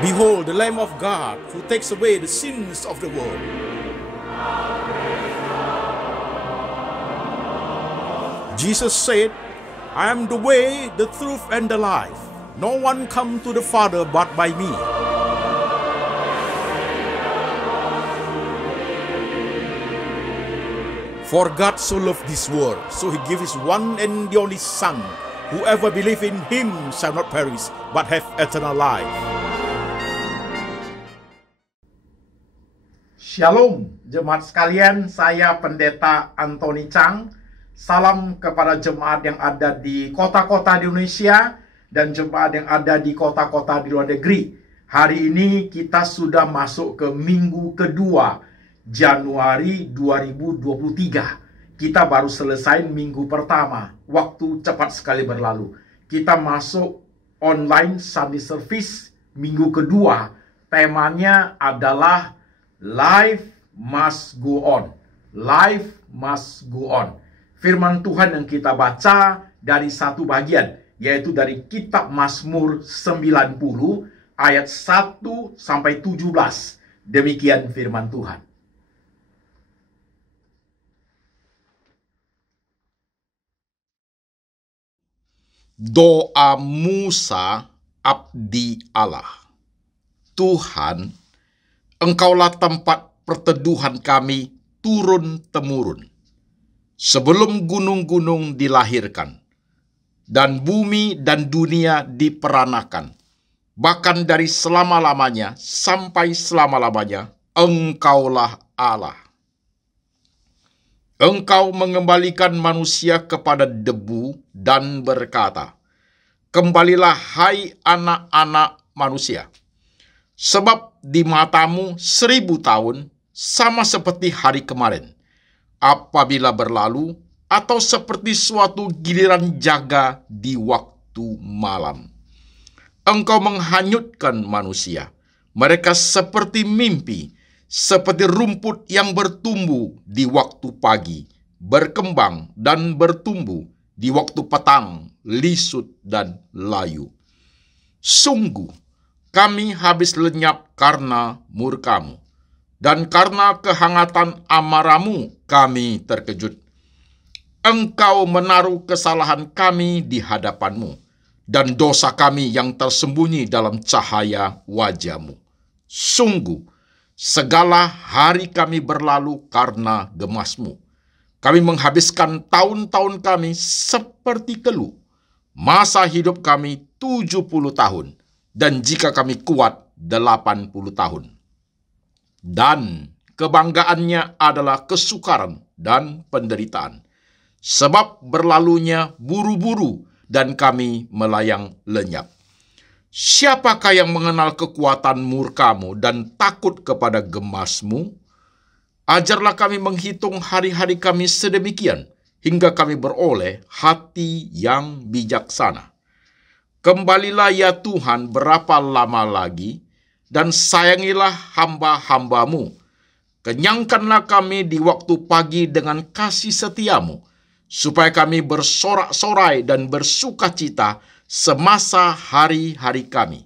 Behold, the Lamb of God who takes away the sins of the world. Jesus said, I am the way, the truth, and the life. No one comes to the Father but by me. For God so loved this world, so he gave his one and the only Son. Whoever believes in him shall not perish, but have eternal life. Shalom, jemaat sekalian, saya Pendeta Anthony Chang. Salam kepada jemaat yang ada di kota-kota di Indonesia dan jemaat yang ada di kota-kota di luar negeri. Hari ini kita sudah masuk ke minggu kedua, Januari 2023. Kita baru selesai minggu pertama. Waktu cepat sekali berlalu. Kita masuk online Sunday service minggu kedua. Temanya adalah Life must go on. Life must go on. Firman Tuhan yang kita baca dari satu bagian, yaitu dari kitab Mazmur 90 ayat 1 sampai 17. Demikian firman Tuhan. Doa Musa, abdi Allah. Tuhan, Engkaulah tempat perteduhan kami turun-temurun. Sebelum gunung-gunung dilahirkan, dan bumi dan dunia diperanakan, bahkan dari selama-lamanya sampai selama-lamanya, Engkaulah Allah. Engkau mengembalikan manusia kepada debu dan berkata, kembalilah hai anak-anak manusia. Sebab di matamu 1000 tahun sama seperti hari kemarin, apabila berlalu, atau seperti suatu giliran jaga di waktu malam. Engkau menghanyutkan manusia, mereka seperti mimpi, seperti rumput yang bertumbuh di waktu pagi, berkembang dan bertumbuh di waktu petang, lisut dan layu. Sungguh, kami habis lenyap karena murkamu, dan karena kehangatan amarahmu kami terkejut. Engkau menaruh kesalahan kami di hadapanmu, dan dosa kami yang tersembunyi dalam cahaya wajahmu. Sungguh, segala hari kami berlalu karena gemasmu. Kami menghabiskan tahun-tahun kami seperti keluh. Masa hidup kami 70 tahun. Dan jika kami kuat 80 tahun. Dan kebanggaannya adalah kesukaran dan penderitaan. Sebab berlalunya buru-buru dan kami melayang lenyap. Siapakah yang mengenal kekuatan murkamu dan takut kepada gemasmu? Ajarlah kami menghitung hari-hari kami sedemikian, hingga kami beroleh hati yang bijaksana. Kembalilah ya Tuhan berapa lama lagi, dan sayangilah hamba-hambamu. Kenyangkanlah kami di waktu pagi dengan kasih setiamu, supaya kami bersorak-sorai dan bersukacita semasa hari-hari kami.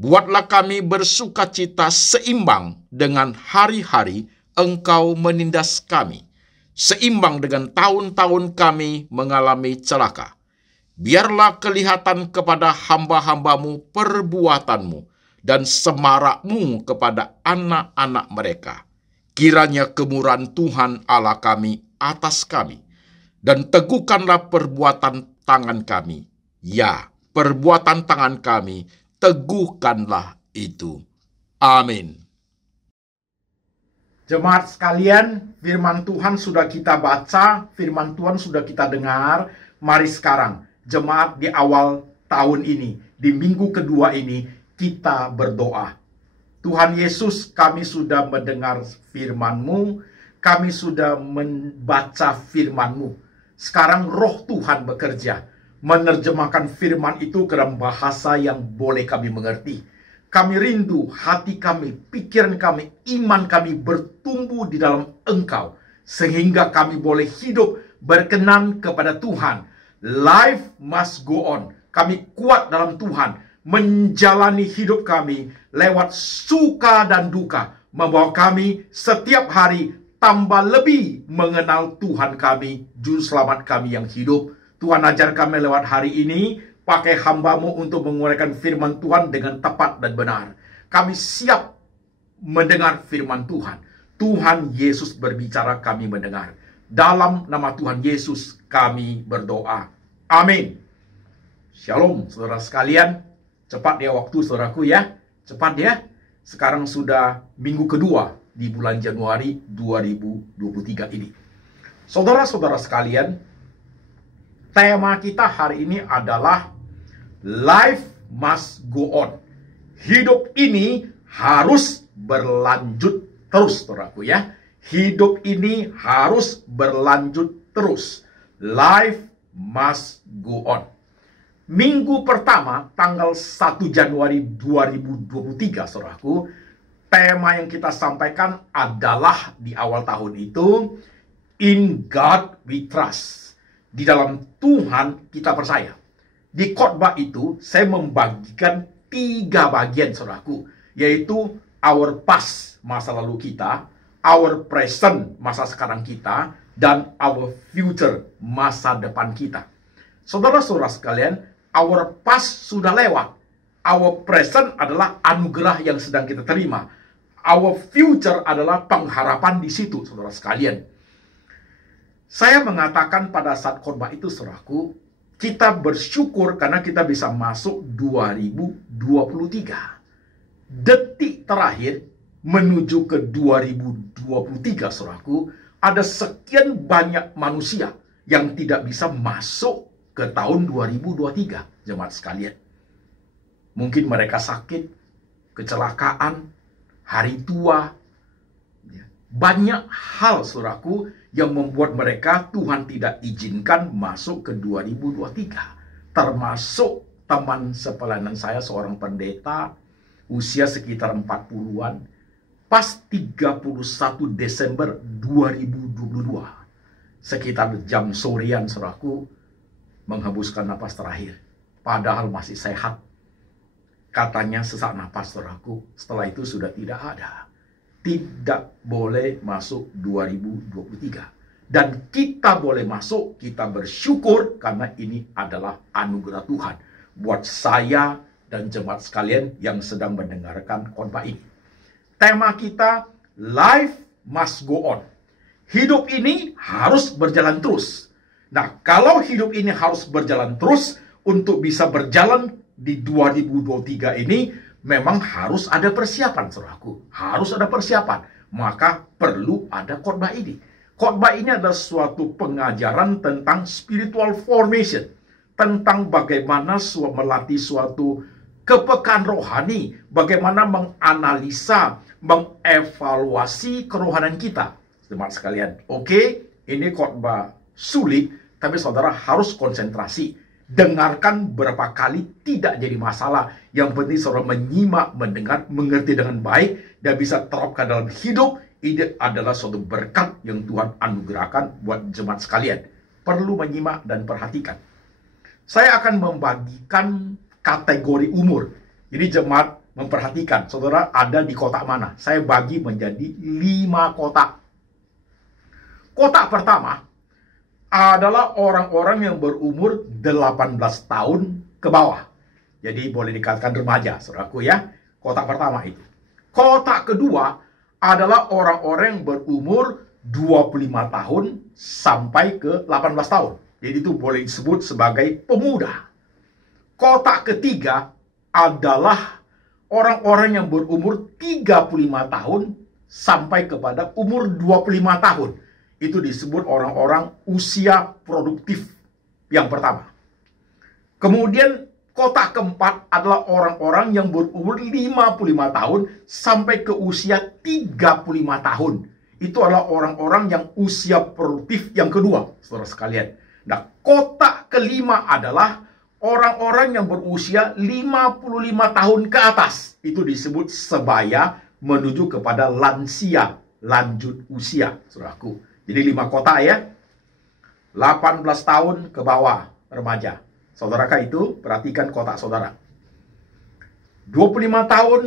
Buatlah kami bersukacita seimbang dengan hari-hari Engkau menindas kami, seimbang dengan tahun-tahun kami mengalami celaka. Biarlah kelihatan kepada hamba-hambamu perbuatanmu dan semarakmu kepada anak-anak mereka. Kiranya kemurahan Tuhan Allah kami atas kami, dan teguhkanlah perbuatan tangan kami. Ya, perbuatan tangan kami, teguhkanlah itu. Amin. Jemaat sekalian, firman Tuhan sudah kita baca, firman Tuhan sudah kita dengar. Mari sekarang, jemaat di awal tahun ini, di minggu kedua ini, kita berdoa. Tuhan Yesus, kami sudah mendengar firman-Mu, kami sudah membaca firman-Mu. Sekarang roh Tuhan bekerja, menerjemahkan firman itu ke dalam bahasa yang boleh kami mengerti. Kami rindu hati kami, pikiran kami, iman kami bertumbuh di dalam Engkau, sehingga kami boleh hidup berkenan kepada Tuhan. Life must go on. Kami kuat dalam Tuhan. menjalani hidup kami lewat suka dan duka, membawa kami setiap hari tambah lebih mengenal Tuhan kami, Juru Selamat kami yang hidup. Tuhan ajar kami lewat hari ini, pakai hamba-Mu untuk menguraikan firman Tuhan dengan tepat dan benar. Kami siap mendengar firman Tuhan. Tuhan Yesus berbicara, kami mendengar. Dalam nama Tuhan Yesus kami berdoa. Amin. Shalom saudara sekalian. Cepat dia waktu saudaraku ya. Cepat ya. Sekarang sudah minggu kedua di bulan Januari 2023 ini. Saudara-saudara sekalian, tema kita hari ini adalah Life must go on. Hidup ini harus berlanjut terus, saudaraku ya. Hidup ini harus berlanjut terus. Life must go on. Minggu pertama, tanggal 1 Januari 2023, saudaraku, tema yang kita sampaikan adalah di awal tahun itu, In God we trust. Di dalam Tuhan kita percaya. Di khotbah itu, saya membagikan 3 bagian, saudaraku, yaitu our past, masa lalu kita, our present, masa sekarang kita, dan our future, masa depan kita. Saudara-saudara sekalian, our past sudah lewat. Our present adalah anugerah yang sedang kita terima. Our future adalah pengharapan di situ, saudara sekalian. Saya mengatakan pada saat khotbah itu, saudaraku, kita bersyukur karena kita bisa masuk 2023. Detik terakhir menuju ke 2023, saudaraku, ada sekian banyak manusia yang tidak bisa masuk ke tahun 2023, jemaat sekalian. Mungkin mereka sakit, kecelakaan, hari tua. Banyak hal, saudaraku, yang membuat mereka Tuhan tidak izinkan masuk ke 2023. Termasuk teman sepelayanan saya, seorang pendeta, usia sekitar 40-an, pas 31 Desember 2022, sekitar jam sorean, saudaraku, menghembuskan napas terakhir. Padahal masih sehat. Katanya sesak napas, saudaraku. Setelah itu sudah tidak ada. Tidak boleh masuk 2023. Dan kita boleh masuk, kita bersyukur karena ini adalah anugerah Tuhan buat saya dan jemaat sekalian yang sedang mendengarkan khotbah ini. Tema kita, Life must go on. Hidup ini harus berjalan terus. Nah, kalau hidup ini harus berjalan terus, untuk bisa berjalan di 2023 ini, memang harus ada persiapan, saudaraku. Harus ada persiapan. Maka perlu ada khotbah ini. Khotbah ini adalah suatu pengajaran tentang spiritual formation. Tentang bagaimana melatih suatu kepekaan rohani. Bagaimana menganalisa, mengevaluasi kerohanian kita. Teman sekalian, oke, ini khotbah sulit, tapi saudara harus konsentrasi. Dengarkan berapa kali tidak jadi masalah. Yang penting saudara menyimak, mendengar, mengerti dengan baik, dan bisa terapkan dalam hidup. Ini adalah suatu berkat yang Tuhan anugerahkan buat jemaat sekalian. Perlu menyimak dan perhatikan. Saya akan membagikan kategori umur. Jadi jemaat memperhatikan, saudara ada di kotak mana. Saya bagi menjadi 5 kotak. Kotak pertama adalah orang-orang yang berumur 18 tahun ke bawah. Jadi boleh dikatakan remaja, saudaraku ya. Kotak pertama itu. Kotak kedua adalah orang-orang yang berumur 25 tahun sampai ke 18 tahun. Jadi itu boleh disebut sebagai pemuda. Kotak ketiga adalah orang-orang yang berumur 35 tahun sampai kepada umur 25 tahun. Itu disebut orang-orang usia produktif yang pertama. Kemudian kotak keempat adalah orang-orang yang berumur 55 tahun sampai ke usia 35 tahun. Itu adalah orang-orang yang usia produktif yang kedua, saudara sekalian. Nah, kotak kelima adalah orang-orang yang berusia 55 tahun ke atas. Itu disebut sebaya menuju kepada lansia, lanjut usia, saudaraku. Jadi 5 kotak ya. 18 tahun ke bawah remaja. Saudarakah itu? Perhatikan kotak saudara. 25 tahun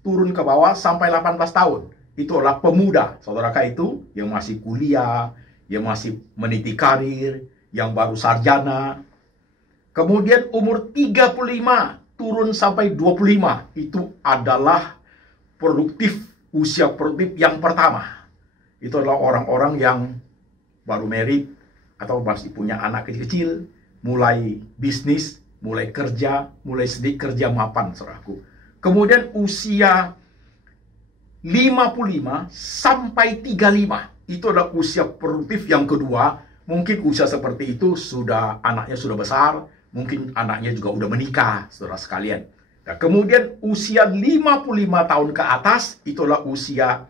turun ke bawah sampai 18 tahun. Itu adalah pemuda. Saudara itu yang masih kuliah, yang masih meniti karir, yang baru sarjana. Kemudian umur 35 turun sampai 25. Itu adalah usia produktif yang pertama. Itu adalah orang-orang yang baru married atau masih punya anak kecil-kecil, mulai bisnis, mulai kerja, mulai sedikit kerja mapan, saudaraku. Kemudian usia 55 sampai 35. Itu adalah usia produktif yang kedua. Mungkin usia seperti itu anaknya sudah besar, mungkin anaknya juga udah menikah, saudara sekalian. Nah, kemudian usia 55 tahun ke atas, itulah usia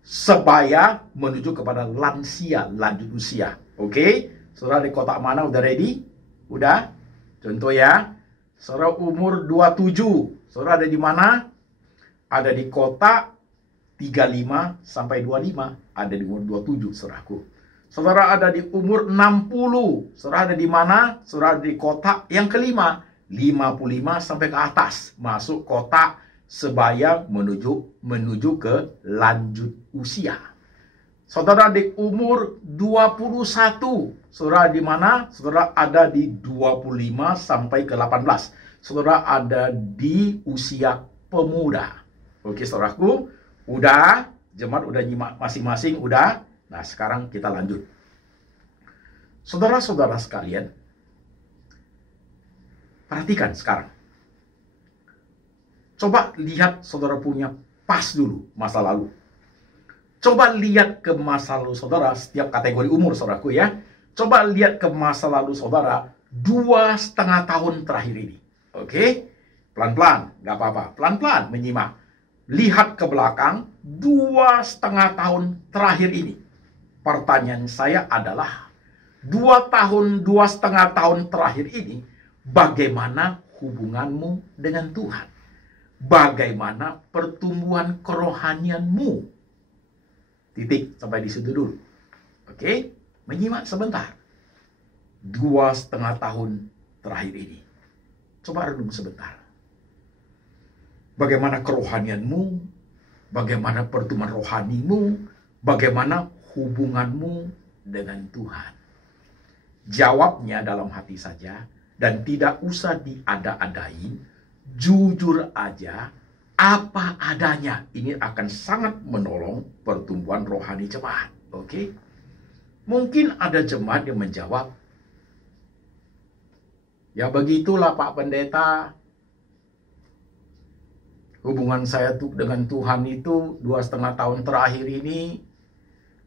sebaya menuju kepada lansia, lanjut usia. Oke? Saudara di kotak mana udah ready? Udah? Contoh ya, saudara umur 27, saudara ada di mana? Ada di kotak 35 sampai 25, ada di umur 27, saudaraku. Saudara ada di umur 60, saudara ada di mana? Saudara ada di kotak yang kelima, 55 sampai ke atas, masuk kotak sebaya menuju ke lanjut usia. Saudara di umur 21, saudara di mana? Saudara ada di 25 sampai ke 18. Saudara ada di usia pemuda. Oke, saudaraku, udah, jemaat udah nyimak masing-masing, udah. Nah, sekarang kita lanjut. Saudara-saudara sekalian, perhatikan sekarang. Coba lihat saudara punya pas dulu masa lalu. Coba lihat ke masa lalu saudara, setiap kategori umur saudaraku ya. Coba lihat ke masa lalu saudara 2,5 tahun terakhir ini. Oke? Pelan-pelan, nggak apa-apa. Pelan-pelan menyimak. Lihat ke belakang 2,5 tahun terakhir ini. Pertanyaan saya adalah, 2,5 tahun terakhir ini, bagaimana hubunganmu dengan Tuhan? Bagaimana pertumbuhan kerohanianmu? Titik, sampai di situ dulu. Oke, menyimak sebentar. 2,5 tahun terakhir ini. Coba renung sebentar. Bagaimana kerohanianmu? Bagaimana pertumbuhan rohanimu? Bagaimana hubunganmu dengan Tuhan? Jawabnya dalam hati saja dan tidak usah diada-adain. Jujur aja, apa adanya. Ini akan sangat menolong pertumbuhan rohani jemaat. Oke? Mungkin ada jemaat yang menjawab, ya begitulah Pak Pendeta. Hubungan saya tuh dengan Tuhan itu 2,5 tahun terakhir ini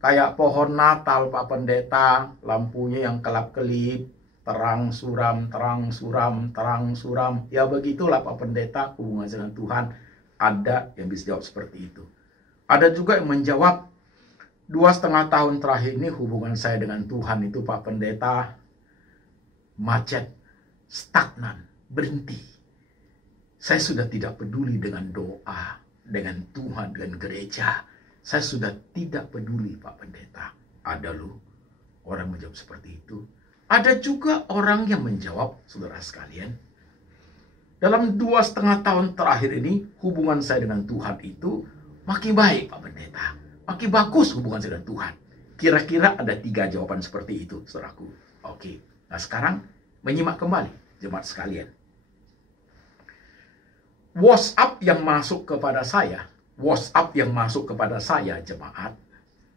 kayak pohon Natal Pak Pendeta. Lampunya yang kelap-kelip, terang suram, terang suram, terang suram. Ya begitulah Pak Pendeta, hubungan dengan Tuhan. Ada yang bisa jawab seperti itu. Ada juga yang menjawab, 2,5 tahun terakhir ini hubungan saya dengan Tuhan itu Pak Pendeta macet, stagnan, berhenti. Saya sudah tidak peduli dengan doa, dengan Tuhan, dengan gereja. Saya sudah tidak peduli Pak Pendeta. Ada loh orang menjawab seperti itu. Ada juga orang yang menjawab, saudara sekalian, dalam 2,5 tahun terakhir ini, hubungan saya dengan Tuhan itu makin baik, Pak Pendeta. Makin bagus hubungan saya dengan Tuhan. Kira-kira ada 3 jawaban seperti itu, saudaraku. Oke, nah sekarang menyimak kembali, jemaat sekalian. WhatsApp yang masuk kepada saya, jemaat,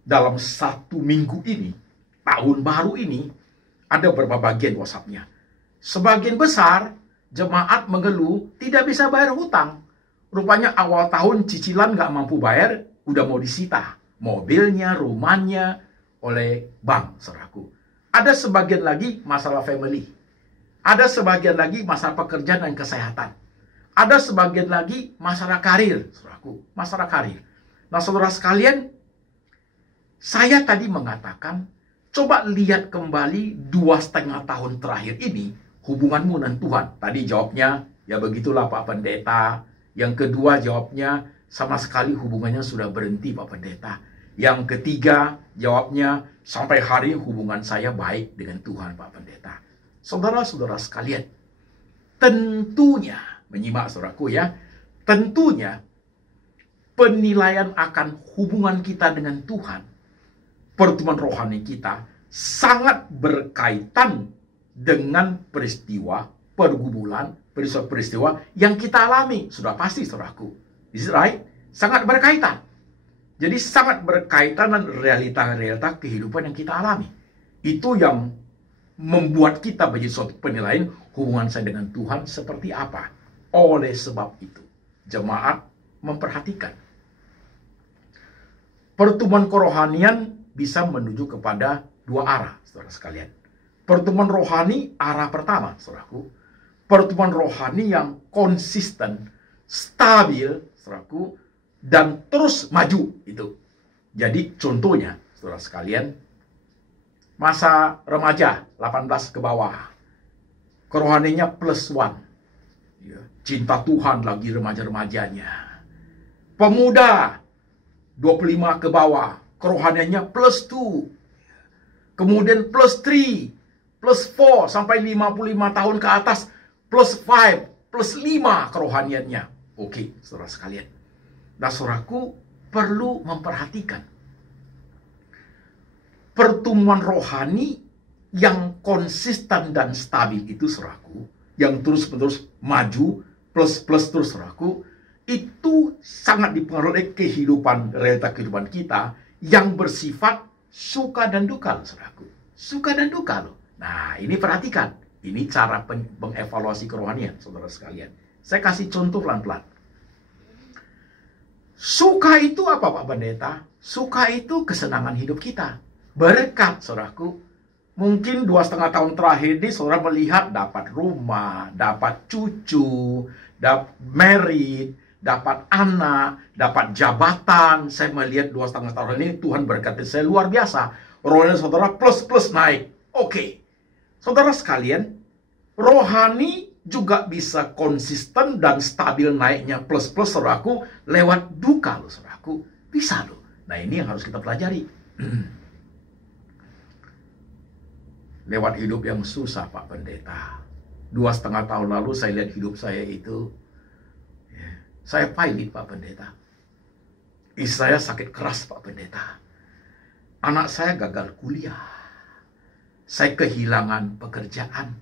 dalam 1 minggu ini, tahun baru ini, ada beberapa bagian WhatsApp-nya. Sebagian besar, jemaat mengeluh tidak bisa bayar hutang. Rupanya awal tahun cicilan nggak mampu bayar, udah mau disita. Mobilnya, rumahnya oleh bank, saudaraku. Ada sebagian lagi masalah family. Ada sebagian lagi masalah pekerjaan dan kesehatan. Ada sebagian lagi masalah karir, saudaraku. Masalah karir. Nah, saudara sekalian, saya tadi mengatakan, coba lihat kembali 2,5 tahun terakhir ini, hubunganmu dengan Tuhan. Tadi jawabnya, ya begitulah Pak Pendeta. Yang kedua jawabnya, sama sekali hubungannya sudah berhenti Pak Pendeta. Yang ketiga jawabnya, sampai hari hubungan saya baik dengan Tuhan Pak Pendeta. Saudara-saudara sekalian, tentunya, menyimak saudaraku ya, tentunya penilaian akan hubungan kita dengan Tuhan, pertemuan rohani kita, sangat berkaitan dengan peristiwa pergumulan, peristiwa-peristiwa yang kita alami. Sudah pasti, saudaraku. Is it right? Sangat berkaitan. Jadi sangat berkaitan dengan realita-realita kehidupan yang kita alami. Itu yang membuat kita menjadi suatu penilaian hubungan saya dengan Tuhan seperti apa. Oleh sebab itu, jemaat memperhatikan. Pertemuan kerohanian bisa menuju kepada dua arah, saudara sekalian. Pertemuan rohani arah pertama, saudaraku. Pertemuan rohani yang konsisten, stabil, saudaraku, dan terus maju itu. Jadi contohnya, saudara sekalian, masa remaja 18 ke bawah, kerohaninya +1. Ya, cinta Tuhan lagi remaja-remajanya. Pemuda 25 ke bawah, kerohaniannya +2. Kemudian +3, +4 sampai 55 tahun ke atas, +5, +5 kerohaniannya. Oke, saudara sekalian. Nah, saudaraku perlu memperhatikan pertemuan rohani yang konsisten dan stabil itu, saudaraku, yang terus-menerus maju, plus terus, saudaraku, itu sangat dipengaruhi oleh kehidupan, realita kehidupan kita yang bersifat suka dan duka, saudaraku. Suka dan duka, loh. Nah, ini perhatikan. Ini cara mengevaluasi kerohanian, saudara sekalian. Saya kasih contoh pelan-pelan. Suka itu apa, Pak Pendeta? Suka itu kesenangan hidup kita. Berkat, saudaraku. Mungkin 2,5 tahun terakhir ini saudara melihat dapat rumah, dapat cucu, dapat merit, dapat anak, dapat jabatan. Saya melihat 2,5 tahun ini Tuhan berkati saya luar biasa. Rohani saudara plus naik. Oke. Saudara sekalian, rohani juga bisa konsisten dan stabil naiknya plus saudaraku lewat duka loh, saudaraku. Bisa loh. Nah, ini yang harus kita pelajari. Lewat hidup yang susah, Pak Pendeta. 2,5 tahun lalu saya lihat hidup saya itu. Saya pilot, Pak Pendeta. Istri saya sakit keras, Pak Pendeta. Anak saya gagal kuliah. Saya kehilangan pekerjaan.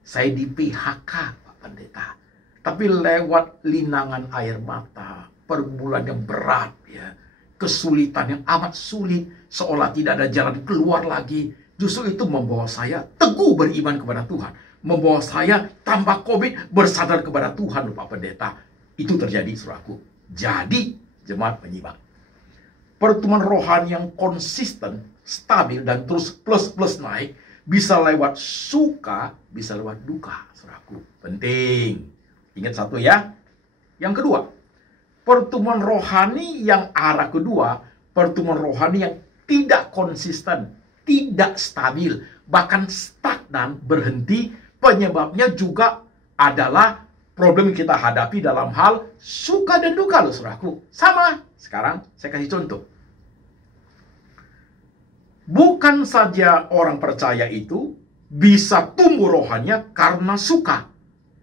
Saya di PHK, Pak Pendeta. Tapi lewat linangan air mata, pergumulan yang berat, ya, kesulitan yang amat sulit, seolah tidak ada jalan keluar lagi. Justru itu membawa saya teguh beriman kepada Tuhan. Membawa saya tanpa COVID bersandar kepada Tuhan, Pak Pendeta. Itu terjadi, saudaraku. Jadi, jemaat penyimak, pertemuan rohani yang konsisten, stabil, dan terus plus naik, bisa lewat suka, bisa lewat duka, saudaraku. Penting. Ingat satu ya. Yang kedua, pertemuan rohani yang arah kedua, pertemuan rohani yang tidak konsisten, tidak stabil, bahkan stagnan, berhenti. Penyebabnya juga adalah problem yang kita hadapi dalam hal suka dan duka, loh, saudaraku. Sama. Sekarang saya kasih contoh. Bukan saja orang percaya itu bisa tumbuh rohaninya karena suka,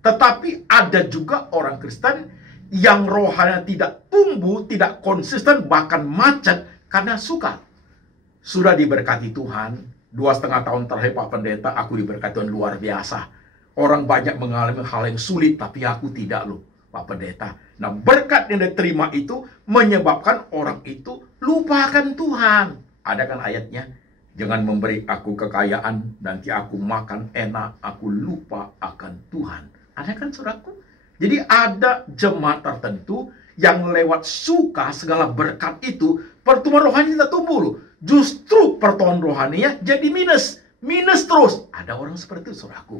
tetapi ada juga orang Kristen yang rohaninya tidak tumbuh, tidak konsisten, bahkan macet karena suka. Sudah diberkati Tuhan, 2,5 tahun terakhir, Pak Pendeta, aku diberkati Tuhan luar biasa. Orang banyak mengalami hal yang sulit, tapi aku tidak, loh, Pak Pendeta. Nah, berkat yang diterima itu menyebabkan orang itu lupakan Tuhan. Ada kan ayatnya? Jangan memberi aku kekayaan, nanti aku makan enak, aku lupa akan Tuhan. Ada kan, saudaraku? Jadi ada jemaat tertentu yang lewat suka segala berkat itu, pertumbuhan rohani tidak tumbuh, loh. Justru pertumbuhan rohaninya jadi minus terus. Ada orang seperti itu, saudaraku.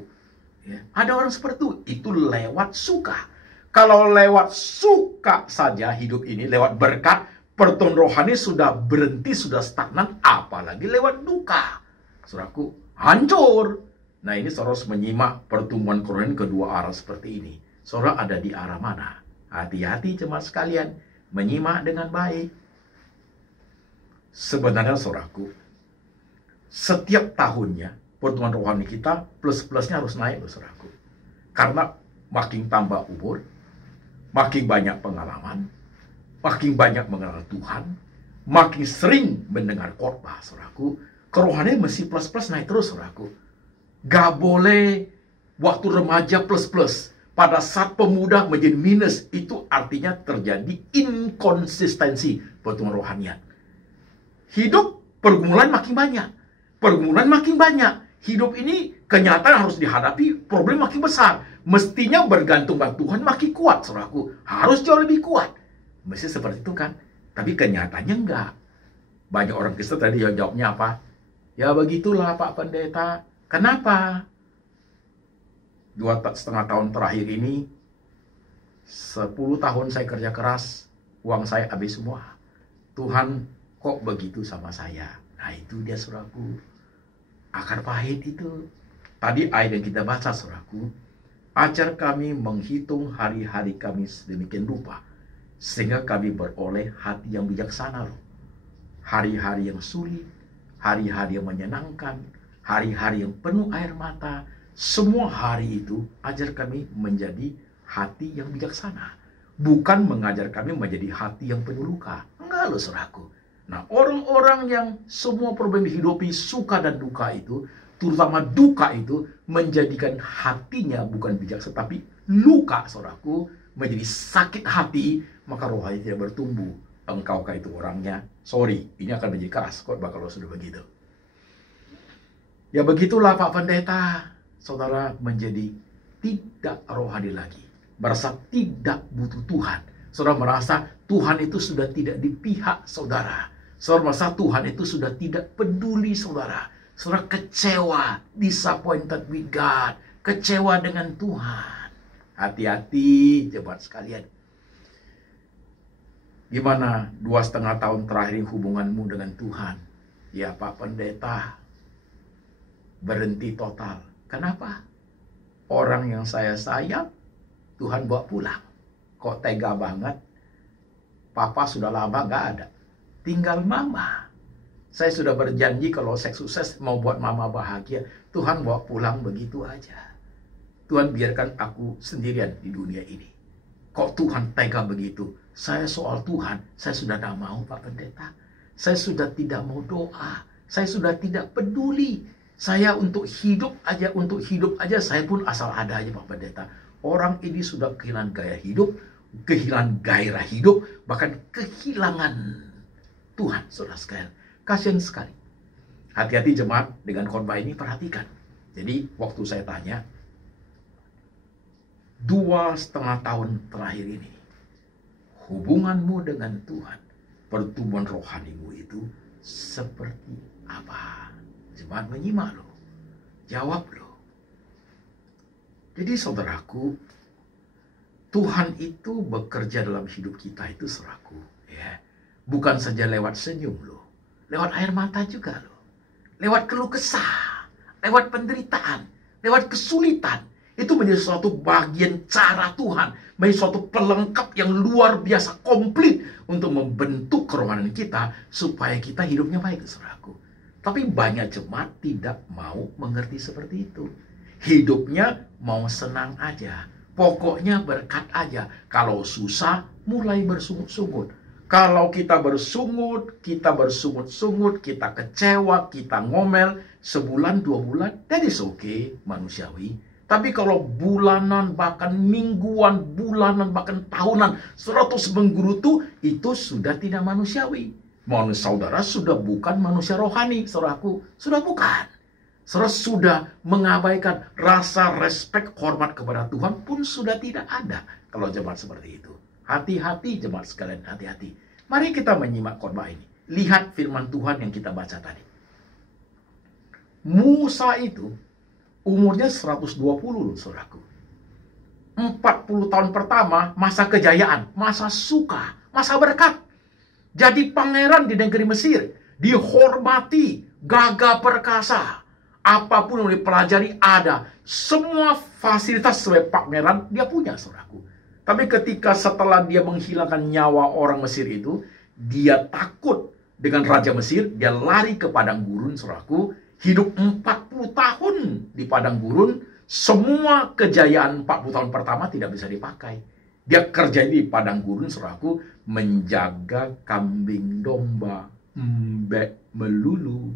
Ya, ada orang seperti itu lewat suka. Kalau lewat suka saja hidup ini, lewat berkat, pertumbuhan rohani sudah berhenti, sudah stagnan, apalagi lewat duka. Saudaraku, hancur. Nah, ini saudara harus menyimak pertumbuhan rohani kedua arah seperti ini. Saudara ada di arah mana? Hati-hati jemaat sekalian, menyimak dengan baik. Sebenarnya, saudaraku, setiap tahunnya pertumbuhan rohani kita plus-plusnya harus naik, loh, saudaraku. Karena makin tambah umur, makin banyak pengalaman, makin banyak mengenal Tuhan, makin sering mendengar khotbah, saudaraku, kerohanian mesti plus-plus naik terus, saudaraku. Gak boleh waktu remaja plus-plus. Pada saat pemuda menjadi minus, itu artinya terjadi inkonsistensi pertumbuhan rohanian. Hidup pergumulan makin banyak. Pergumulan makin banyak. Hidup ini kenyataan harus dihadapi, problem makin besar. Mestinya bergantung pada Tuhan makin kuat, saudaraku. Harus jauh lebih kuat. Mesti seperti itu kan. Tapi kenyataannya enggak. Banyak orang Kristen tadi jawabnya apa? Ya begitulah Pak Pendeta. Kenapa? 2,5 tahun terakhir ini, 10 tahun saya kerja keras, uang saya habis semua. Tuhan kok begitu sama saya? Nah itu dia, saudaraku. Akar pahit itu. Tadi ayat yang kita baca, saudaraku. Ajar kami menghitung hari-hari kami sedemikian rupa, sehingga kami beroleh hati yang bijaksana loh. Hari-hari yang sulit, hari-hari yang menyenangkan, hari-hari yang penuh air mata, semua hari itu ajar kami menjadi hati yang bijaksana. Bukan mengajar kami menjadi hati yang penuh luka. Enggak loh, saudaraku. Nah, orang-orang yang semua problem dihidupi, suka dan duka itu, terutama duka itu, menjadikan hatinya bukan bijaksana, tapi luka, saudaraku, menjadi sakit hati, maka rohani tidak bertumbuh. Engkaukah itu orangnya? Sorry, ini akan menjadi keras kok kalau sudah begitu. Ya begitulah Pak Pendeta. Saudara menjadi tidak rohani lagi. Merasa tidak butuh Tuhan. Saudara merasa Tuhan itu sudah tidak di pihak saudara. Saudara merasa Tuhan itu sudah tidak peduli saudara. Saudara kecewa, disappointed with God. Kecewa dengan Tuhan. Hati-hati jemaat sekalian. Gimana 2,5 tahun terakhir hubunganmu dengan Tuhan? Ya Pak Pendeta, berhenti total. Kenapa? Orang yang saya sayang, Tuhan bawa pulang. Kok tega banget? Papa sudah lama gak ada. Tinggal mama. Saya sudah berjanji kalau saya sukses mau buat mama bahagia. Tuhan bawa pulang begitu aja. Tuhan biarkan aku sendirian di dunia ini. Kok Tuhan tega begitu? Saya soal Tuhan, saya sudah tidak mau Pak Pendeta. Saya sudah tidak mau doa. Saya sudah tidak peduli. Saya untuk hidup aja, saya pun asal ada aja Pak Pendeta. Orang ini sudah kehilangan gaya hidup, kehilangan gairah hidup, bahkan kehilangan Tuhan, saudara sekalian. Kasihan sekali. Hati-hati jemaat dengan khotbah ini, perhatikan. Jadi waktu saya tanya, 2,5 tahun terakhir ini, hubunganmu dengan Tuhan, pertumbuhan rohanimu itu seperti apa? Jemaat menyimak loh. Jawab loh. Jadi saudaraku, Tuhan itu bekerja dalam hidup kita itu, saudaraku, ya. Bukan saja lewat senyum loh. Lewat air mata juga loh. Lewat keluh kesah, lewat penderitaan, lewat kesulitan. Itu menjadi suatu bagian cara Tuhan, menjadi suatu pelengkap yang luar biasa komplit untuk membentuk kerohanian kita supaya kita hidupnya baik, saudaraku. Tapi banyak jemaat tidak mau mengerti seperti itu. Hidupnya mau senang aja. Pokoknya berkat aja. Kalau susah, mulai bersungut-sungut. Kalau kita bersungut, kita kecewa, kita ngomel, sebulan, 2 bulan, that is okay, manusiawi. Tapi kalau bulanan, bahkan mingguan, bulanan, bahkan tahunan, 100 menggerutu, itu sudah tidak manusiawi. Manusia saudara sudah bukan manusia rohani, saudaraku. Sudah bukan. Saudara sudah mengabaikan rasa respek, hormat kepada Tuhan pun sudah tidak ada. Kalau jemaat seperti itu. Hati-hati jemaat sekalian, hati-hati. Mari kita menyimak khotbah ini. Lihat firman Tuhan yang kita baca tadi. Musa itu umurnya 120 loh, saudaraku. 40 tahun pertama masa kejayaan, masa suka, masa berkat. Jadi pangeran di negeri Mesir, dihormati, gagah perkasa. Apapun yang dipelajari ada. Semua fasilitas sebagai pangeran dia punya, saudaraku. Tapi ketika setelah dia menghilangkan nyawa orang Mesir itu, dia takut dengan Raja Mesir, dia lari ke padang gurun, saudaraku. Hidup 40 tahun di padang gurun, semua kejayaan 40 tahun pertama tidak bisa dipakai. Dia kerja di padang gurun, saudaraku, menjaga kambing domba. Mbek melulu.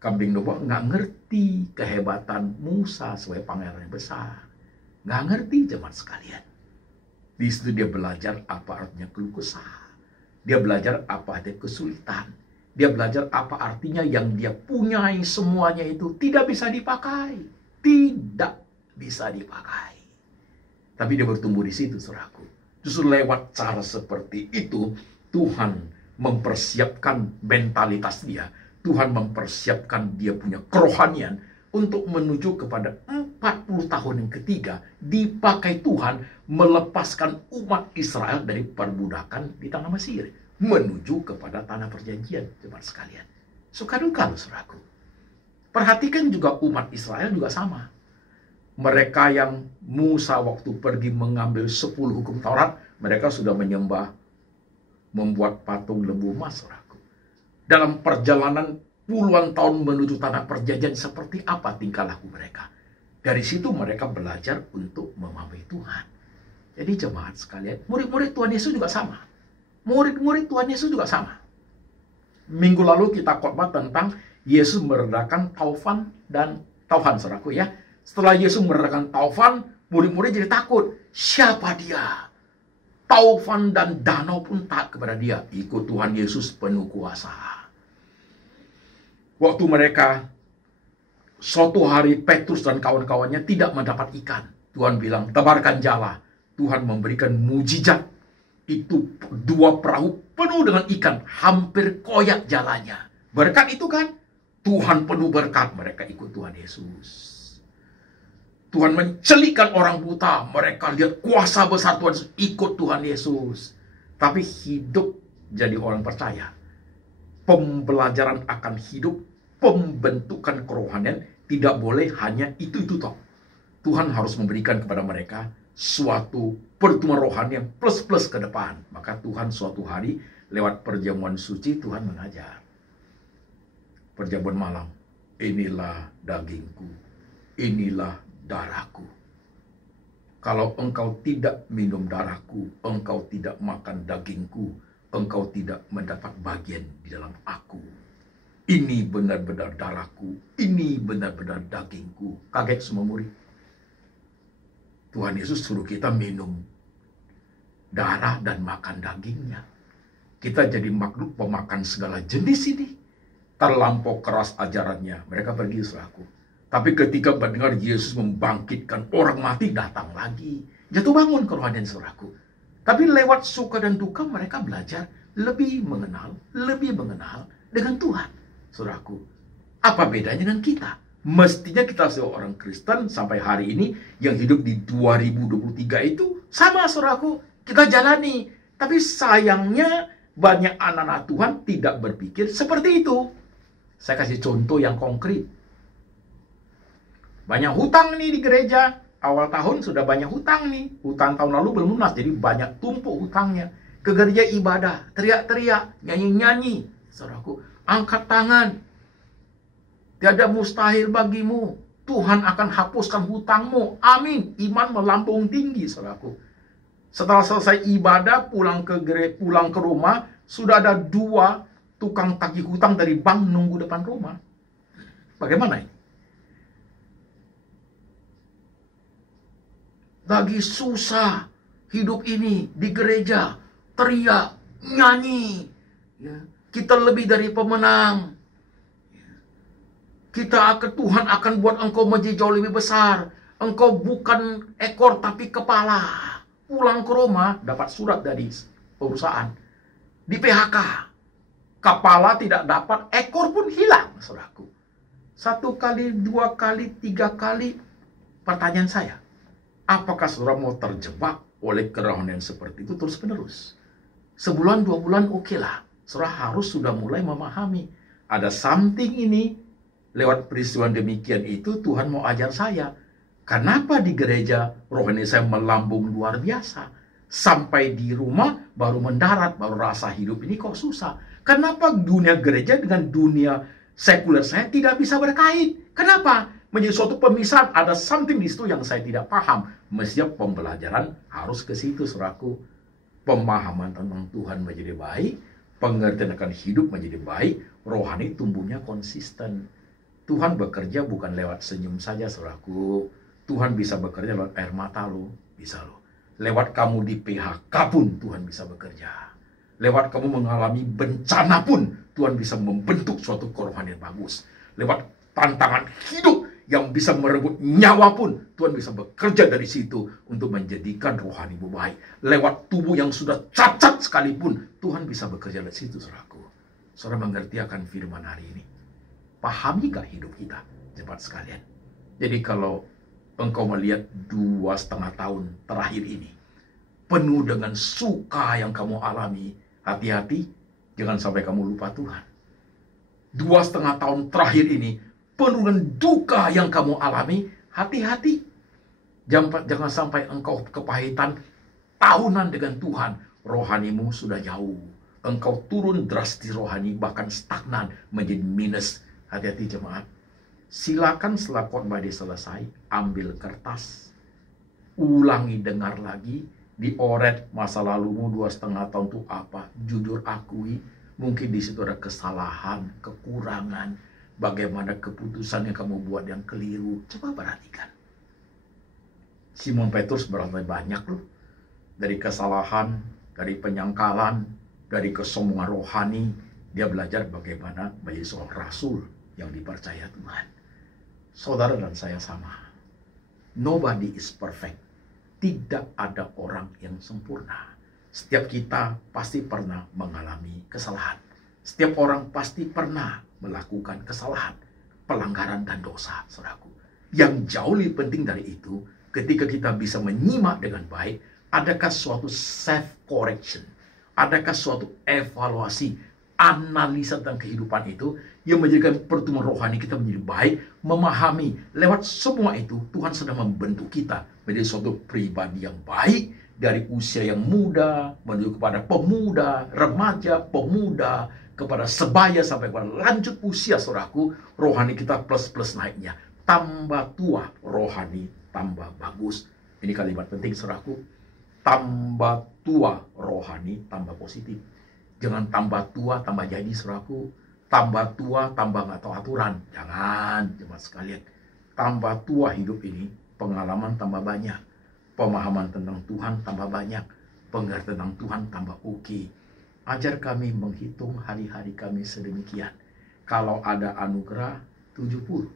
Kambing domba nggak ngerti kehebatan Musa sebagai pangeran yang besar. Nggak ngerti jemaat sekalian. Di situ dia belajar apa artinya keluh kesah. Dia belajar apa artinya kesulitan. Dia belajar apa artinya yang dia punyai semuanya itu tidak bisa dipakai. Tidak bisa dipakai. Tapi dia bertumbuh di situ, saudaraku. Justru lewat cara seperti itu, Tuhan mempersiapkan mentalitas dia. Tuhan mempersiapkan dia punya kerohanian untuk menuju kepada 40 tahun yang ketiga dipakai Tuhan melepaskan umat Israel dari perbudakan di tanah Mesir menuju kepada tanah perjanjian, jemaat sekalian. Suka duka loh, saudaraku. Perhatikan juga umat Israel juga sama. Mereka yang Musa waktu pergi mengambil 10 hukum Taurat, mereka sudah menyembah, membuat patung lembu emas, saudaraku. Dalam perjalanan puluhan tahun menuju tanah perjanjian, seperti apa tingkah laku mereka. Dari situ mereka belajar untuk memahami Tuhan. Jadi jemaat sekalian, murid-murid Tuhan Yesus juga sama. Murid-murid Tuhan Yesus juga sama. Minggu lalu kita khotbah tentang Yesus meredakan taufan dan taufan, saudaraku ya. Setelah Yesus meredakan taufan, murid-murid jadi takut. Siapa dia? Taufan dan danau pun taat kepada dia. Ikut Tuhan Yesus penuh kuasa. Waktu mereka, suatu hari Petrus dan kawan-kawannya tidak mendapat ikan. Tuhan bilang, tebarkan jala. Tuhan memberikan mujizat. Itu 2 perahu penuh dengan ikan. Hampir koyak jalannya. Berkat itu kan, Tuhan penuh berkat. Mereka ikut Tuhan Yesus. Tuhan mencelikkan orang buta. Mereka lihat kuasa besar Tuhan Yesus. Ikut Tuhan Yesus. Tapi hidup jadi orang percaya. Pembelajaran akan hidup. Pembentukan kerohanian. Tidak boleh hanya itu-itu toh. Tuhan harus memberikan kepada mereka suatu pertumbuhan rohani yang plus-plus ke depan. Maka Tuhan suatu hari lewat perjamuan suci Tuhan mengajar. Perjamuan malam. Inilah dagingku. Inilah darahku. Kalau engkau tidak minum darahku, engkau tidak makan dagingku, engkau tidak mendapat bagian di dalam aku. Ini benar-benar darahku, ini benar-benar dagingku. Kaget semua murid. Tuhan Yesus suruh kita minum darah dan makan dagingnya. Kita jadi makhluk pemakan segala jenis ini. Terlampau keras ajarannya. Mereka pergi, saudaraku. Tapi ketika mendengar Yesus membangkitkan orang mati, datang lagi. Jatuh bangun kerohanian, saudaraku. Tapi lewat suka dan duka mereka belajar lebih mengenal dengan Tuhan. Saudaraku, apa bedanya dengan kita? Mestinya kita sebagai orang Kristen sampai hari ini yang hidup di 2023 itu sama, saudaraku. Kita jalani. Tapi sayangnya banyak anak-anak Tuhan tidak berpikir seperti itu. Saya kasih contoh yang konkret. Banyak hutang nih di gereja. Awal tahun sudah banyak hutang nih. Hutang tahun lalu belum lunas, jadi banyak tumpuk hutangnya. Ke gereja ibadah, teriak-teriak, nyanyi-nyanyi. Saudaraku, angkat tangan. Tiada mustahil bagimu. Tuhan akan hapuskan hutangmu. Amin. Iman melambung tinggi, saudaraku. Setelah selesai ibadah, pulang ke rumah, sudah ada 2 tukang tagih hutang dari bank nunggu depan rumah. Bagaimana ini? Lagi susah hidup ini di gereja, teriak, nyanyi. Ya, kita lebih dari pemenang. Tuhan akan buat engkau menjadi jauh lebih besar. Engkau bukan ekor tapi kepala. Pulang ke rumah, dapat surat dari perusahaan. Di PHK. Kepala tidak dapat, ekor pun hilang, saudaraku. 1 kali, 2 kali, 3 kali. Pertanyaan saya, apakah saudara mau terjebak oleh kerohanian seperti itu terus-menerus? Sebulan, 2 bulan, oke lah. Saudara harus sudah mulai memahami. Ada something ini, lewat peristiwa demikian itu, Tuhan mau ajar saya. Kenapa di gereja rohani saya melambung luar biasa? Sampai di rumah baru mendarat, baru rasa hidup ini kok susah. Kenapa dunia gereja dengan dunia sekuler saya tidak bisa berkait? Kenapa? menjadi suatu pemisahan. Ada something di situ yang saya tidak paham. Mestinya pembelajaran harus ke situ, saudaraku. Pemahaman tentang Tuhan menjadi baik, pengertian akan hidup menjadi baik, rohani tumbuhnya konsisten. Tuhan bekerja bukan lewat senyum saja, saudaraku. Tuhan bisa bekerja lewat air mata lo, bisa lo. Lewat kamu di PHK pun Tuhan bisa bekerja. Lewat kamu mengalami bencana pun Tuhan bisa membentuk suatu kerohanian bagus. Lewat tantangan hidup yang bisa merebut nyawa pun Tuhan bisa bekerja dari situ untuk menjadikan rohanimu baik. Lewat tubuh yang sudah cacat sekalipun Tuhan bisa bekerja dari situ, saudaraku. Saudara mengerti akan firman hari ini? Pahami gak hidup kita, jemaat sekalian? Jadi kalau engkau melihat 2,5 tahun terakhir ini penuh dengan suka yang kamu alami, hati-hati jangan sampai kamu lupa Tuhan. 2,5 tahun terakhir ini penuh dengan duka yang kamu alami, hati-hati. Jangan sampai engkau kepahitan tahunan dengan Tuhan. Rohanimu sudah jauh. Engkau turun drastis rohani, bahkan stagnan, menjadi minus. Hati-hati jemaat. Silakan setelah khotbah selesai, ambil kertas, ulangi dengar lagi, dioret masa lalumu 2,5 tahun itu apa. Jujur akui, mungkin di situ ada kesalahan, kekurangan, bagaimana keputusan yang kamu buat yang keliru. Coba perhatikan. Simon Petrus berapa banyak loh. Dari kesalahan, dari penyangkalan, dari kesombongan rohani. Dia belajar bagaimana menjadi seorang rasul yang dipercaya Tuhan. Saudara dan saya sama. Nobody is perfect. Tidak ada orang yang sempurna. Setiap kita pasti pernah mengalami kesalahan. Setiap orang pasti pernah melakukan kesalahan, pelanggaran dan dosa, saudaraku. Yang jauh lebih penting dari itu, ketika kita bisa menyimak dengan baik, adakah suatu self-correction, adakah suatu evaluasi, analisa tentang kehidupan itu, yang menjadikan pertumbuhan rohani kita menjadi baik, memahami, lewat semua itu, Tuhan sedang membentuk kita menjadi suatu pribadi yang baik, dari usia yang muda, menuju kepada pemuda, remaja, pemuda, kepada sebaya sampai kepada lanjut usia, saudaraku, rohani kita plus naiknya. Tambah tua, rohani tambah bagus. Ini kalimat penting, saudaraku. Tambah tua, rohani tambah positif. Jangan tambah tua, tambah jadi, saudaraku. Tambah tua, tambah nggak tahu aturan. Jangan, jemaat sekalian. Tambah tua hidup ini, pengalaman tambah banyak. Pemahaman tentang Tuhan tambah banyak. Pengertian tentang Tuhan tambah oke. Ajar kami menghitung hari-hari kami sedemikian. Kalau ada anugerah 70.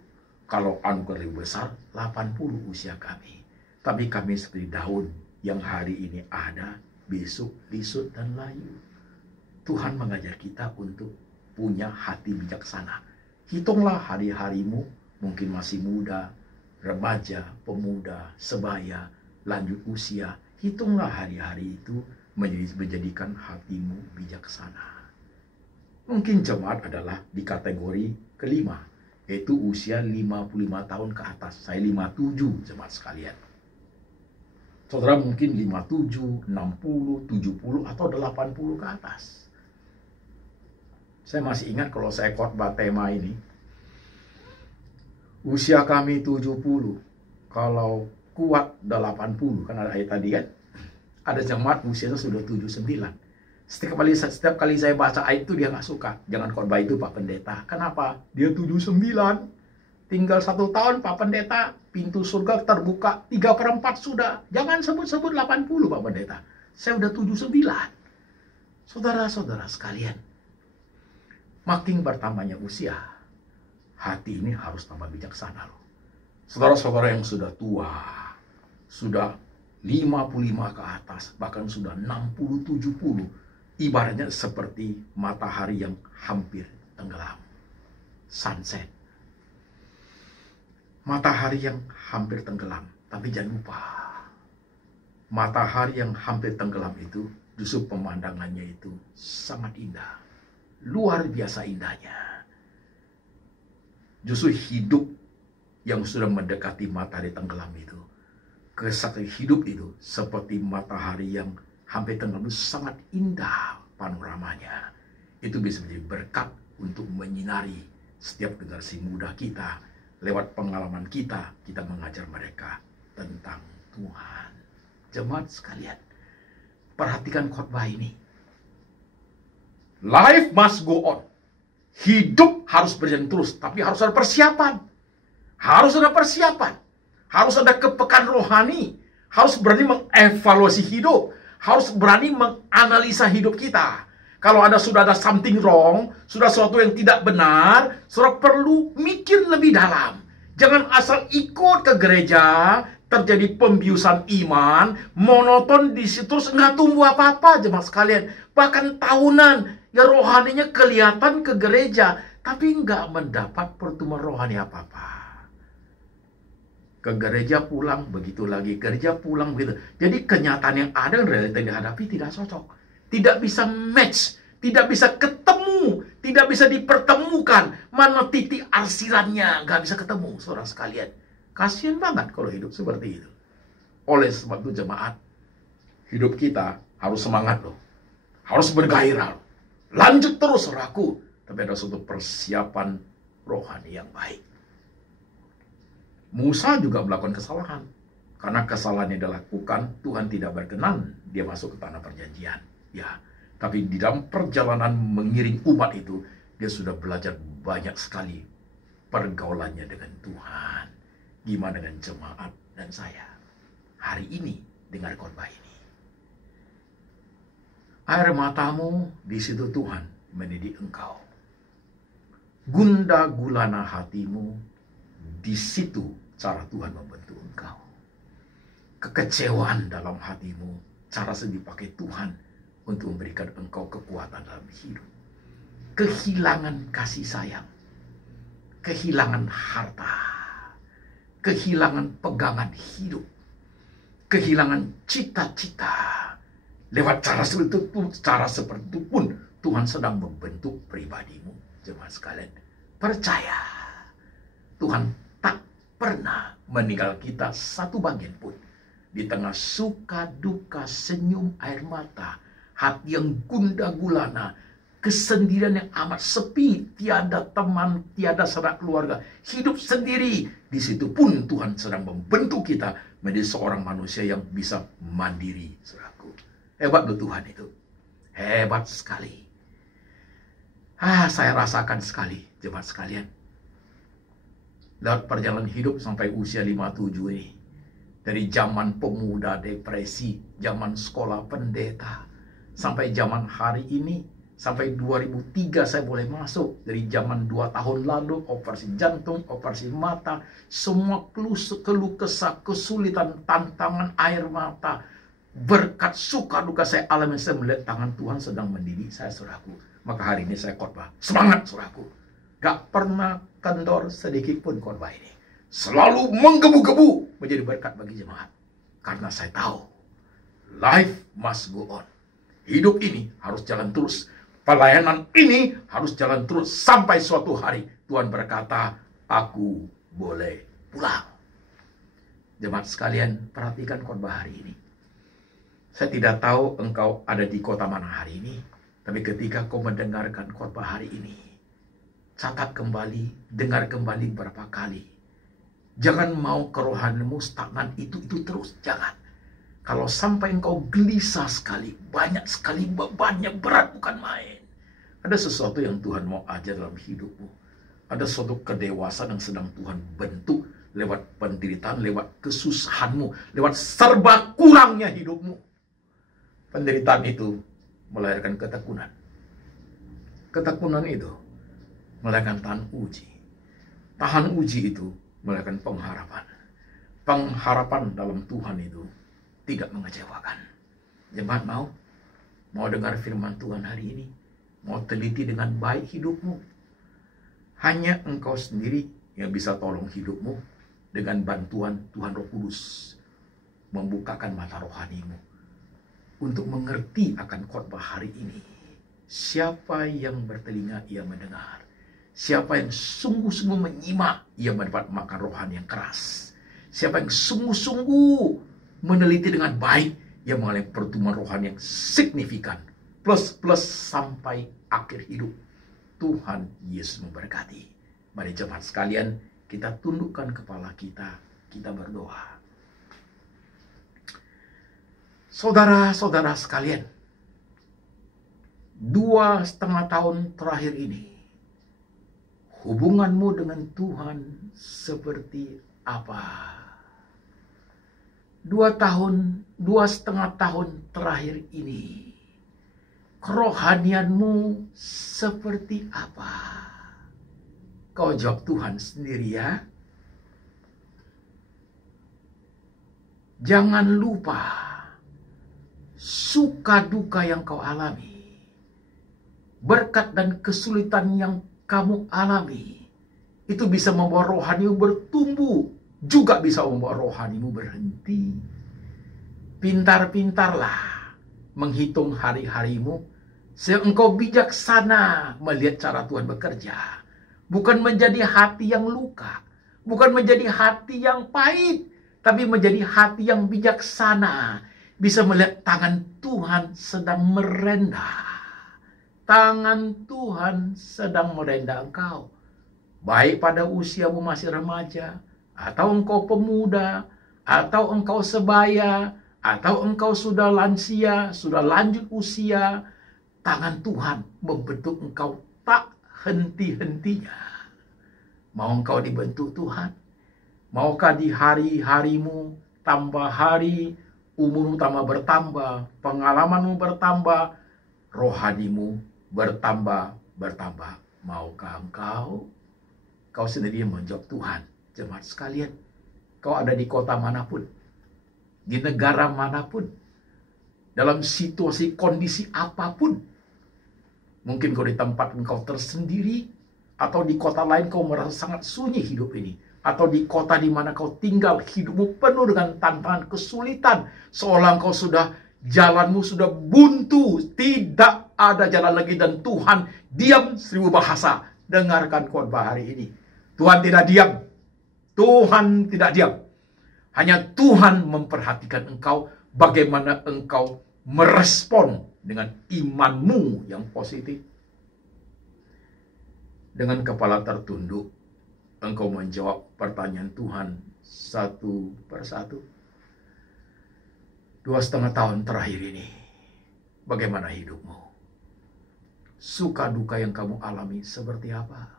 Kalau anugerah lebih besar 80 usia kami. Tapi kami seperti daun yang hari ini ada, besok lisut dan layu. Tuhan mengajar kita untuk punya hati bijaksana. Hitunglah hari-harimu, mungkin masih muda, remaja, pemuda, sebaya, lanjut usia. Hitunglah hari-hari itu menjadikan hatimu bijaksana. Mungkin jemaat adalah di kategori kelima, yaitu usia 55 tahun ke atas. Saya 57 jemaat sekalian. Saudara mungkin 57, 60, 70, atau 80 ke atas. Saya masih ingat kalau saya khotbah tema ini. Usia kami 70, kalau kuat 80, kan ada ayat tadi kan. Ada jemaat usianya sudah 79. Setiap kali saya baca ayat itu dia nggak suka. Jangan khotbah itu Pak Pendeta. Kenapa? Dia 79. Tinggal 1 tahun Pak Pendeta. Pintu surga terbuka 3/4 sudah. Jangan sebut-sebut 80 Pak Pendeta. Saya udah 79. Saudara-saudara sekalian. Makin bertambahnya usia, hati ini harus tambah bijaksana loh. Saudara-saudara yang sudah tua, sudah 55 ke atas, bahkan sudah 60, 70. Ibaratnya seperti matahari yang hampir tenggelam. Sunset. Matahari yang hampir tenggelam. Tapi jangan lupa, matahari yang hampir tenggelam itu, justru pemandangannya itu sangat indah. Luar biasa indahnya. Justru hidup yang sudah mendekati matahari tenggelam itu, kesaksian hidup itu seperti matahari yang hampir tenggelam itu sangat indah panoramanya. Itu bisa menjadi berkat untuk menyinari setiap generasi muda kita lewat pengalaman kita mengajar mereka tentang Tuhan. Jemaat sekalian, perhatikan khotbah ini. Life must go on. Hidup harus berjalan terus, tapi harus ada persiapan. Harus ada persiapan. Harus ada kepekaan rohani. Harus berani mengevaluasi hidup. Harus berani menganalisa hidup kita. Kalau sudah ada something wrong, sudah sesuatu yang tidak benar, saudara perlu mikir lebih dalam. Jangan asal ikut ke gereja, terjadi pembiusan iman, monoton di situ terus nggak tumbuh apa-apa, jemaat sekalian. Bahkan tahunan, ya rohaninya kelihatan ke gereja, tapi nggak mendapat pertumbuhan rohani apa-apa. Ke gereja pulang, begitu lagi. Gereja pulang, begitu. Jadi kenyataan yang ada dan realita yang dihadapi tidak cocok. Tidak bisa match, tidak bisa ketemu, tidak bisa dipertemukan. Mana titik arsirannya, nggak bisa ketemu, saudara sekalian. Kasian banget kalau hidup seperti itu. Oleh sebab itu jemaat, hidup kita harus semangat loh. Harus bergairah. Lanjut terus saudaraku. Tapi ada suatu persiapan rohani yang baik. Musa juga melakukan kesalahan. Karena kesalahan yang dilakukan, Tuhan tidak berkenan dia masuk ke tanah perjanjian. Ya, tapi di dalam perjalanan mengiring umat itu, dia sudah belajar banyak sekali pergaulannya dengan Tuhan. Gimana dengan jemaat dan saya? Hari ini, dengar khotbah ini. Air matamu, di situ Tuhan mendidik engkau. Gundah gulana hatimu, di situ cara Tuhan membentuk engkau. Kekecewaan dalam hatimu, cara dipakai Tuhan untuk memberikan engkau kekuatan dalam hidup. Kehilangan kasih sayang, kehilangan harta, kehilangan pegangan hidup, kehilangan cita-cita. Lewat cara seperti itu pun Tuhan sedang membentuk pribadimu, jemaat sekalian. Percaya, Tuhan tak pernah meninggal kita satu bagian pun. Di tengah suka duka, senyum, air mata, hati yang gundah gulana, kesendirian yang amat sepi, tiada teman, tiada sanak keluarga, hidup sendiri. Di situ pun Tuhan sedang membentuk kita menjadi seorang manusia yang bisa mandiri, saudaraku. Hebat loh Tuhan itu. Hebat sekali. Saya rasakan sekali, jemaat sekalian. Lewat perjalanan hidup sampai usia 57 ini. Dari zaman pemuda depresi, zaman sekolah pendeta, sampai zaman hari ini, sampai 2003 saya boleh masuk. Dari zaman 2 tahun lalu, operasi jantung, operasi mata, semua keluh kesah, kesulitan, tantangan, air mata, berkat suka duka saya alami, saya melihat tangan Tuhan sedang mendidik saya, saudaraku. Maka hari ini saya khotbah. Semangat, saudaraku. Gak pernah kendor sedikit pun khotbah ini. Selalu menggebu-gebu menjadi berkat bagi jemaat. Karena saya tahu, life must go on. Hidup ini harus jalan terus. Pelayanan ini harus jalan terus sampai suatu hari Tuhan berkata, aku boleh pulang. Jemaat sekalian, perhatikan khotbah hari ini. Saya tidak tahu engkau ada di kota mana hari ini, tapi ketika kau mendengarkan khotbah hari ini, catat kembali, dengar kembali berapa kali. Jangan mau kerohanimu stagnan itu terus, jangan. Kalau sampai engkau gelisah sekali, banyak sekali bebannya, berat bukan main. Ada sesuatu yang Tuhan mau ajar dalam hidupmu. Ada suatu kedewasaan yang sedang Tuhan bentuk lewat penderitaan, lewat kesusahanmu, lewat serba kurangnya hidupmu. Penderitaan itu melahirkan ketekunan. Ketekunan itu melahirkan tahan uji. Tahan uji itu melahirkan pengharapan. Pengharapan dalam Tuhan itu tidak mengecewakan. Jemaat mau dengar firman Tuhan hari ini? Mau teliti dengan baik hidupmu? Hanya engkau sendiri yang bisa tolong hidupmu dengan bantuan Tuhan Roh Kudus. Membukakan mata rohanimu untuk mengerti akan khotbah hari ini. Siapa yang bertelinga ia mendengar. Siapa yang sungguh-sungguh menyimak, ia mendapat makan rohani yang keras. Siapa yang sungguh-sungguh meneliti dengan baik, ia mengalami pertumbuhan rohani yang signifikan. Plus sampai akhir hidup. Tuhan Yesus memberkati. Mari jemaat sekalian, kita tundukkan kepala kita, kita berdoa. Saudara-saudara sekalian, 2,5 tahun terakhir ini, hubunganmu dengan Tuhan seperti apa? 2,5 tahun terakhir ini, kerohanianmu seperti apa? Kau jawab Tuhan sendiri ya. Jangan lupa suka duka yang kau alami, berkat dan kesulitan yang kamu alami, itu bisa membawa rohanimu bertumbuh, juga bisa membawa rohanimu berhenti. Pintar-pintarlah menghitung hari-harimu, sehingga engkau bijaksana melihat cara Tuhan bekerja. Bukan menjadi hati yang luka, bukan menjadi hati yang pahit, tapi menjadi hati yang bijaksana. Bisa melihat tangan Tuhan sedang merendah. Tangan Tuhan sedang merendah engkau. Baik pada usiamu masih remaja, atau engkau pemuda, atau engkau sebaya, atau engkau sudah lansia, sudah lanjut usia. Tangan Tuhan membentuk engkau tak henti-hentinya. Mau engkau dibentuk Tuhan? Maukah di hari-harimu tambah hari, umurmu tambah bertambah, pengalamanmu bertambah, rohanimu bertambah. Maukah engkau? Kau sendiri menjawab Tuhan. Jemaat sekalian, kau ada di kota manapun, di negara manapun, dalam situasi kondisi apapun. Mungkin kau di tempat engkau tersendiri, atau di kota lain kau merasa sangat sunyi hidup ini. Atau di kota di mana kau tinggal, hidupmu penuh dengan tantangan, kesulitan. Seolah engkau jalanmu sudah buntu, tidak ada jalan lagi, dan Tuhan diam 1000 bahasa. Dengarkan khotbah hari ini. Tuhan tidak diam. Tuhan tidak diam. Hanya Tuhan memperhatikan engkau, bagaimana engkau merespon dengan imanmu yang positif. Dengan kepala tertunduk, engkau menjawab pertanyaan Tuhan satu persatu. 2,5 tahun terakhir ini, bagaimana hidupmu? Suka duka yang kamu alami seperti apa?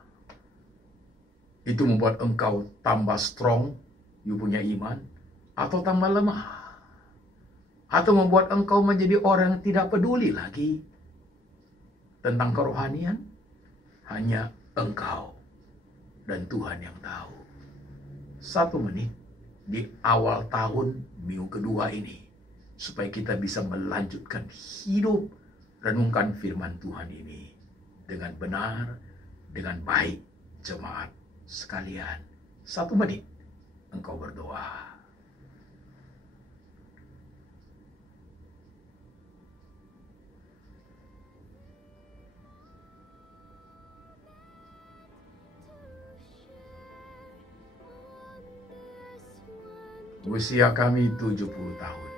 Itu membuat engkau tambah strong, you punya iman, atau tambah lemah? Atau membuat engkau menjadi orang yang tidak peduli lagi tentang kerohanian? Hanya engkau dan Tuhan yang tahu. 1 menit di awal tahun minggu kedua ini, supaya kita bisa melanjutkan hidup, renungkan firman Tuhan ini dengan benar, dengan baik. Jemaat sekalian, 1 menit engkau berdoa. Usia kami 70 tahun.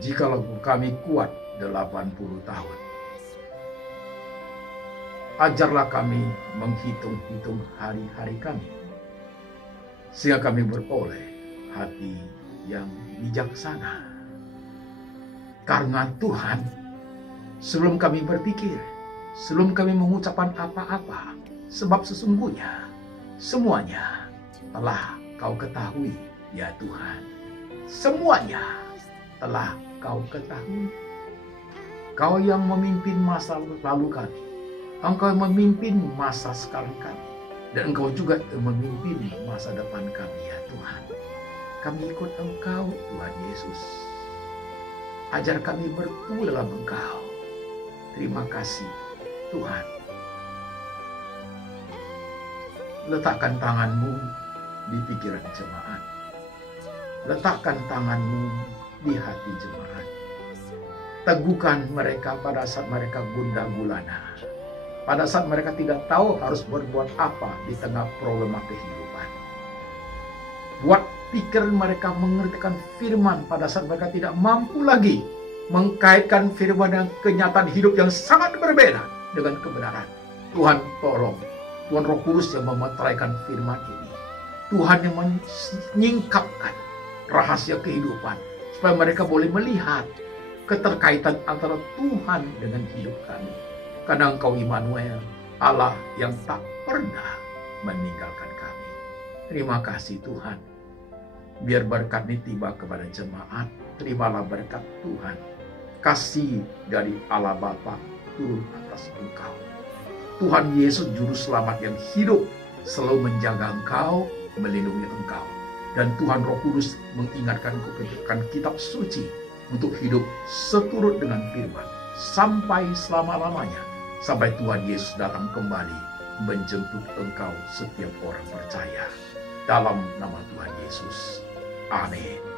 Jikalau kami kuat 80 tahun. Ajarlah kami menghitung-hitung hari-hari kami, sehingga kami beroleh hati yang bijaksana. Karena Tuhan, sebelum kami berpikir, sebelum kami mengucapkan apa-apa, sebab sesungguhnya semuanya telah Kau ketahui, ya Tuhan. Semuanya telah Kau ketahui. Kau yang memimpin masa lalu kami, Engkau yang memimpin masa sekarang kami, dan Engkau juga yang memimpin masa depan kami, ya Tuhan. Kami ikut Engkau, Tuhan Yesus. Ajar kami bertumbuh dalam Engkau. Terima kasih, Tuhan. Letakkan tangan-Mu di pikiran jemaat. Letakkan tangan-Mu di hati jemaat. Teguhkan mereka pada saat mereka gundah gulana. Pada saat mereka tidak tahu harus berbuat apa di tengah problema kehidupan. Buat pikiran mereka mengertikan firman pada saat mereka tidak mampu lagi mengkaitkan firman dengan kenyataan hidup yang sangat berbeda dengan kebenaran. Tuhan tolong, Tuhan Roh Kudus yang memeteraikan firman ini. Tuhan yang menyingkapkan rahasia kehidupan, supaya mereka boleh melihat keterkaitan antara Tuhan dengan hidup kami. Karena Engkau Immanuel, Allah yang tak pernah meninggalkan kami. Terima kasih Tuhan. Biar berkat ini tiba kepada jemaat. Terimalah berkat Tuhan. Kasih dari Allah Bapa turun atas Engkau. Tuhan Yesus Juru Selamat yang hidup selalu menjaga Engkau, melindungi Engkau. Dan Tuhan Roh Kudus mengingatkan kepada kitab suci untuk hidup seturut dengan firman sampai selama-lamanya, sampai Tuhan Yesus datang kembali menjemput engkau setiap orang percaya. Dalam nama Tuhan Yesus. Amin.